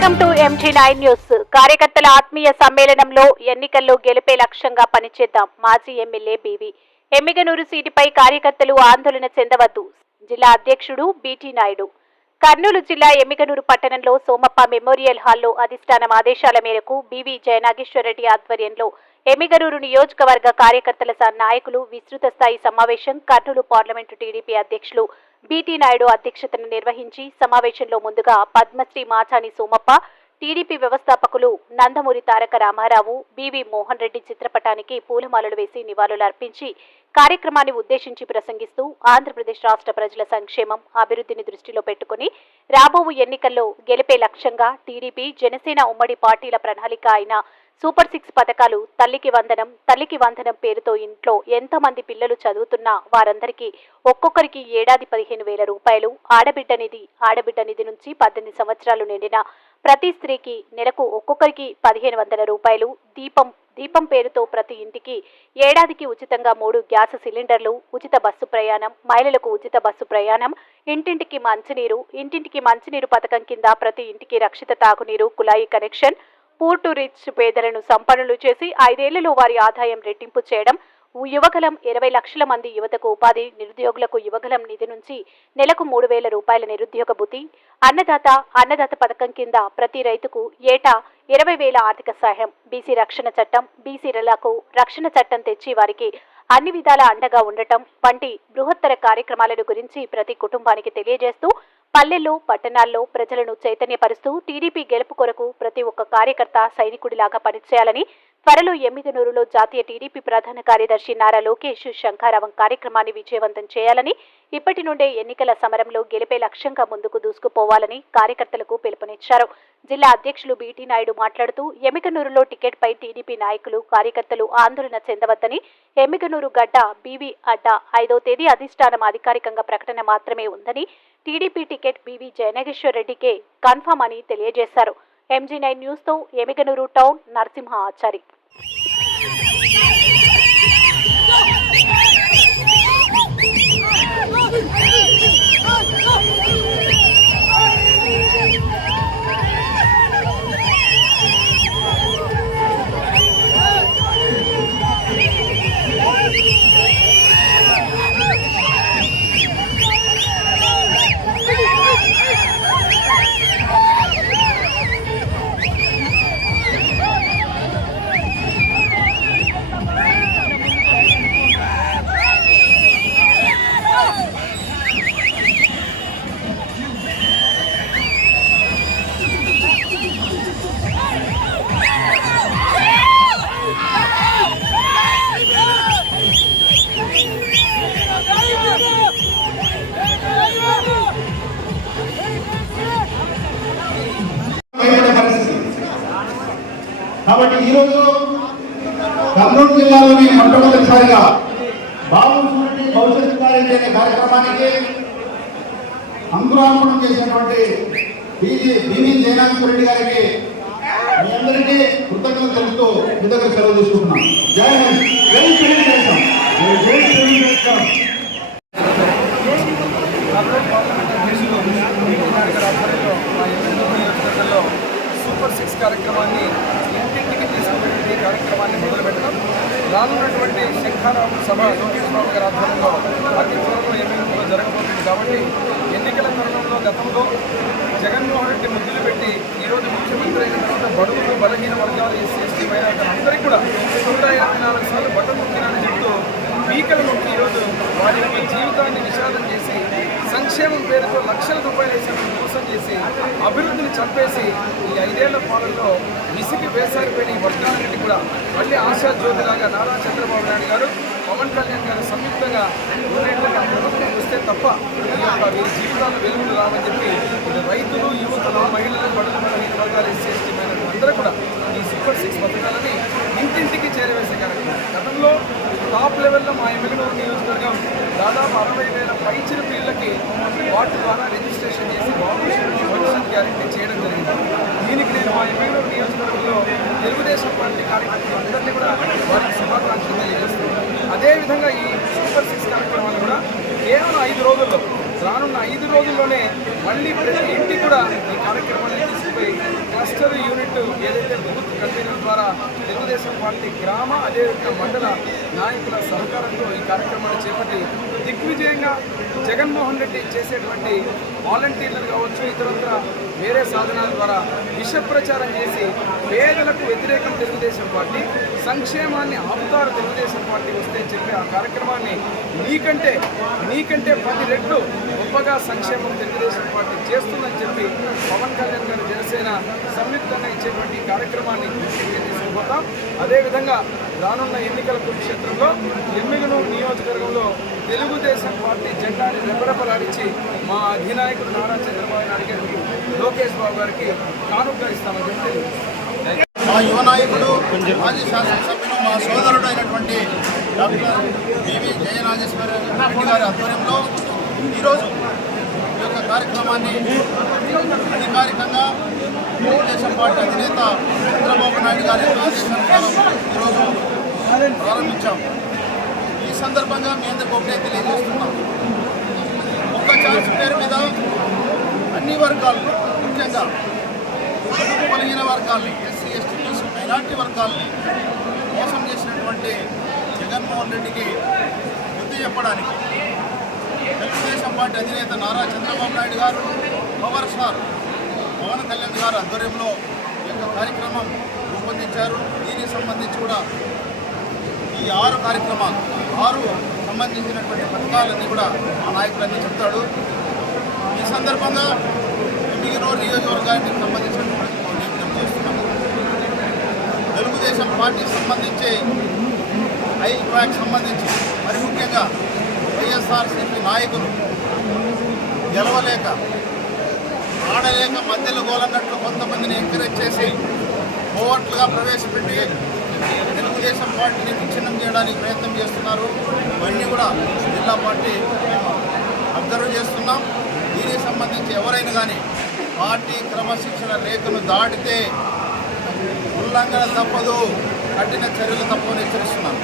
Welcome to MG9 news. కార్యకర్తల ఆత్మీయ సమ్మేళనంలో ఎన్నికల్లో గెలిపే లక్ష్యంగా పనిచేద్దాం. మాజీ ఎమ్మెల్యే బీవీ. ఎమ్మిగనూరు సీటుపై కార్యకర్తలు ఆందోళన చెందవద్దు. జిల్లా అధ్యక్షుడు బీటీ నాయుడు. కర్నూలు జిల్లా ఎమ్మిగనూరు పట్టణంలో సోమప్ప మెమోరియల్ హాల్లో అధిష్టానం ఆదేశాల మేరకు బీవీ జయనాగేశ్వరరెడ్డి ఆధ్వర్యంలో ఎమ్మిగనూరు నియోజకవర్గ కార్యకర్తల నాయకులు విస్తృత స్థాయి సమావేశం కర్నూలు పార్లమెంటు టీడీపీ అధ్యక్షులు బీటీ నాయుడు అధ్యక్షతను నిర్వహించి సమావేశంలో ముందుగా పద్మశ్రీ మాచాని సోమప్ప, టీడీపీ వ్యవస్థాపకులు నందమూరి తారక రామారావు, బీవీ మోహన్ రెడ్డి చిత్రపటానికి పూలమాలలు వేసి నివాళులు అర్పించి కార్యక్రమాన్ని ఉద్దేశించి ప్రసంగిస్తూ ఆంధ్రప్రదేశ్ రాష్ట్ర ప్రజల సంక్షేమం, అభివృద్ధిని దృష్టిలో పెట్టుకుని రాబోవు ఎన్నికల్లో గెలిపే లక్ష్యంగా టీడీపీ, జనసేన ఉమ్మడి పార్టీల ప్రణాళిక అయిన సూపర్ 6 పథకాలు తల్లికి వందనం పేరుతో ఇంట్లో ఎంతమంది పిల్లలు చదువుతున్నా వారందరికీ ఒక్కొక్కరికి ఏడాది 15,000 రూపాయలు, ఆడబిడ్డ నిధి నుంచి 18 సంవత్సరాలు నిండిన ప్రతి స్త్రీకి నెలకు ఒక్కొక్కరికి 1,500 రూపాయలు, దీపం పేరుతో ప్రతి ఇంటికి ఏడాదికి ఉచితంగా 3 గ్యాస్ సిలిండర్లు, ఉచిత బస్సు ప్రయాణం, మహిళలకు ఉచిత బస్సు ప్రయాణం, ఇంటింటికి మంచినీరు పథకం కింద ప్రతి ఇంటికి రక్షిత తాగునీరు, కుళాయి కనెక్షన్, పూర్ టు రిచ్ పేదలను సంపన్నులు చేసి 5 ఏళ్లలో వారి ఆదాయం రెట్టింపు చేయడం, యువగలం 20 లక్షల మంది యువతకు ఉపాధి, నిరుద్యోగులకు యువగలం నిధి నుంచి నెలకు 3,000 రూపాయల నిరుద్యోగ భృతి, అన్నదాత పథకం కింద ప్రతి రైతుకు ఏటా 20,000 ఆర్థిక సహాయం, బీసీ రక్షణ చట్టం, బీసీలకు రక్షణ చట్టం తెచ్చి వారికి అన్ని విధాల అండగా ఉండటం వంటి బృహత్తర కార్యక్రమాలను గురించి ప్రతి కుటుంబానికి తెలియజేస్తూ పల్లెల్లో, పట్టణాల్లో ప్రజలను చైతన్యపరుస్తూ టీడీపీ గెలుపు కొరకు ప్రతి ఒక్క కార్యకర్త సైనికుడిలాగా పనిచేయాలని, త్వరలో ఎమ్మిగనూరులో జాతీయ టీడీపీ ప్రధాన కార్యదర్శి నారా లోకేష్ శంఖారావం కార్యక్రమాన్ని విజయవంతం చేయాలని, ఇప్పటి నుండే ఎన్నికల సమరంలో గెలిపే లక్ష్యంగా ముందుకు దూసుకుపోవాలని కార్యకర్తలకు పిలుపునిచ్చారు. జిల్లా అధ్యక్షులు బీటీ నాయుడు మాట్లాడుతూ ఎమ్మిగనూరులో టికెట్పై టీడీపీ నాయకులు, కార్యకర్తలు ఆందోళన చెందవద్దని, ఎమ్మిగనూరు గడ్డ బీవీ అడ్డ 5వ తేదీ అధిష్టానం అధికారికంగా ప్రకటన మాత్రమే ఉందని, టీడీపీ టికెట్ బీవీ జయనాగేశ్వరరెడ్డికే కన్ఫర్మ్ అని తెలియజేశారు. MG9 న్యూస్తో ఎమ్మిగనూరు టౌన్ నరసింహ ఆచారి. కాబట్టి ఈరోజు కర్నూలు జిల్లాలోని మొట్టమొదటిసారిగా బాబు సూటి భవిష్యత్తు గ్యారెంటీ అనే కార్యక్రమానికి అంకురార్పణం చేసినటువంటి బీవీ జయనాగేశ్వరరెడ్డి గారికి మీ అందరికీ కృతజ్ఞతలు తెలుపుతూ మీ దగ్గర సెలవు తీసుకుంటున్నాం. జై హింద్, జై తెలుగుదేశం, జై తెలుగుదేశం. సూపర్ 6 కార్యక్రమాన్ని ఇంటింటికి తీసుకువెళ్ళి కార్యక్రమాన్ని మొదలుపెట్టడం, రానున్నటువంటి శంఖారావం సభ లోకేష్ బాబు గారి ఆధ్వర్యంలో అతి త్వరలో ఎమ్మిగనూరులో జరగబోతుంది. కాబట్టి ఎన్నికల తరుణంలో గతంలో జగన్మోహన్ రెడ్డి ముద్దులు పెట్టి ఈరోజు ముఖ్యమంత్రి అయిన తర్వాత బడుగులు, బలహీన వర్గాలు, ఎస్సీ మైనారిటీలందరికీ కూడా 124 సార్లు బట్టలు నొక్కినారని చెప్తూ పీకలు నొక్కి ఈరోజు వారి యొక్క జీవితాన్ని విషాదం చేసి సంక్షేమం పేరుతో లక్షల రూపాయలు వేసేందుకు మోసం చేసి అభివృద్ధిని చంపేసి ఈ 5 ఏళ్ల పాలనలో విసిగి వేసారిపోయిన ఈ వర్గాలన్నింటి కూడా మళ్ళీ ఆశా జ్యోతిలాగా నారా చంద్రబాబు నాయుడు గారు, పవన్ కళ్యాణ్ గారు సంయుక్తంగా ప్రభుత్వం వస్తే తప్ప ఈ యొక్క వీరి జీవితాల్లో వెలుగులు రావని చెప్పి ఇది రైతులు, యువకులు, మహిళలు, బడుగు బలహీన వర్గాలు, ఎస్సీ అందరూ కూడా ఈ సూపర్ 6 పథకాలని ఇంటింటికి చేరవేసే కార్యక్రమం. గతంలో టాప్ లెవెల్లో మా ఎమ్మిగనూరు నియోజకవర్గం దాదాపు 60,000 పైచిన పిల్లలకి వాటి ద్వారా రిజిస్ట్రేషన్ చేసి భవిష్యత్ గ్యారెంటీ చేయడం జరిగింది. దీనికి నేను మా ఎమ్మిగనూరు నియోజకవర్గంలో తెలుగుదేశం పార్టీ కార్యకర్తలు అందరినీ కూడా వారికి శుభాకాంక్షలు తెలియజేస్తున్నాను. అదేవిధంగా ఈ సూపర్ 6 కార్యక్రమాలు కూడా కేవలం 5 రోజుల్లో, రానున్న 5 రోజుల్లోనే మళ్ళీ ప్రతి ఇంటికి కూడా ఈ కార్యక్రమాన్ని తీసుకుపోయి క్లస్టర్ యూనిట్ ఏదైతే బూత్ కన్వీనర్ ద్వారా తెలుగుదేశం పార్టీ గ్రామ అదేవిధంగా మండల నాయకుల సహకారంతో ఈ కార్యక్రమాన్ని చేపట్టి దిగ్విజయంగా జగన్మోహన్ రెడ్డి చేసేటువంటి వాలంటీర్లు కావచ్చు ఇతరత్ర వేరే సాధనాల ద్వారా విష ప్రచారం చేసి పేదలకు వ్యతిరేకం తెలుగుదేశం పార్టీ, సంక్షేమాన్ని ఆపుతారు తెలుగుదేశం పార్టీ వస్తే చెప్పి ఆ కార్యక్రమాన్ని నీకంటే 10 రెట్లు గొప్పగా సంక్షేమం తెలుగుదేశం పార్టీ చేస్తుందని చెప్పి పవన్ కళ్యాణ్ గారు జనసేన సంయుక్తంగా ఇచ్చేటువంటి కార్యక్రమాన్ని తీసుకుపోతాం. అదేవిధంగా రానున్న ఎన్నికల కురుక్షేత్రంలో ఎమ్మిగనూరు నియోజకవర్గంలో తెలుగుదేశం పార్టీ జెండాని రెపరెపలాడించి మా అధినాయకుడు నారా చంద్రబాబు నాయుడు గారికి, లోకేష్ బాబు గారికి కానుకగా ఇస్తామని చెప్పి మా యువ నాయకుడు మాజీ శాసనసభ్యులు మా సోదరుడు అయినటువంటి డాక్టర్ బివి జయరాజేశ్వర రెడ్డి గారి ఆధ్వర్యంలో ఈరోజు ఈ యొక్క కార్యక్రమాన్ని అధికారికంగా తెలుగుదేశం పార్టీ అధినేత చంద్రబాబు నాయుడు గారి ఆదేశానుసారం ఈరోజు ప్రారంభించాం. ఈ సందర్భంగా మీ అందరికీ ఒకటే తెలియజేస్తున్నాం, ఒక్క ఛాన్స్ పేరు మీద అన్ని వర్గాలను, ముఖ్యంగా బలహీన వర్గాల్ని, ఎస్సీ ఎస్టీ బీసీ మైనార్టీ వర్గాల్ని మోసం చేసినటువంటి జగన్మోహన్ రెడ్డికి బుద్ధి చెప్పడానికి తెలుగుదేశం పార్టీ అధినేత నారా చంద్రబాబు నాయుడు గారు, పవర్ స్టార్ పవన్ కళ్యాణ్ గారు ఆధ్వర్యంలో ఈ యొక్క కార్యక్రమం రూపొందించారు. దీనికి సంబంధించి కూడా ఈ 6 కార్యక్రమాలు 6 సంబంధించినటువంటి పథకాలన్నీ కూడా మా నాయకులన్నీ చెప్తాడు. ఈ సందర్భంగా ఎమ్మిగనూరు నియోజకవర్గానికి సంబంధించినటువంటి విజ్ఞప్తి చేస్తున్నాము. తెలుగుదేశం పార్టీకి సంబంధించి ఐపాక్ సంబంధించి మరి ముఖ్యంగా వైఎస్ఆర్సీపీ నాయకులు గెలవలేక ఆడలేక మధ్యలో గోలన్నట్లు కొంతమందిని ఎంకరేజ్ చేసి ఓవర్లుగా ప్రవేశపెట్టి తెలుగుదేశం పార్టీని విచ్ఛిన్నం చేయడానికి ప్రయత్నం చేస్తున్నారు. ఇవన్నీ కూడా జిల్లా పార్టీ మేము అబ్జర్వ్ చేస్తున్నాం. దీనికి సంబంధించి ఎవరైనా కానీ పార్టీ క్రమశిక్షణ రేఖను దాటితే ఉల్లంఘన తప్పదు, కఠిన చర్యలు తప్పని హెచ్చరిస్తున్నాను.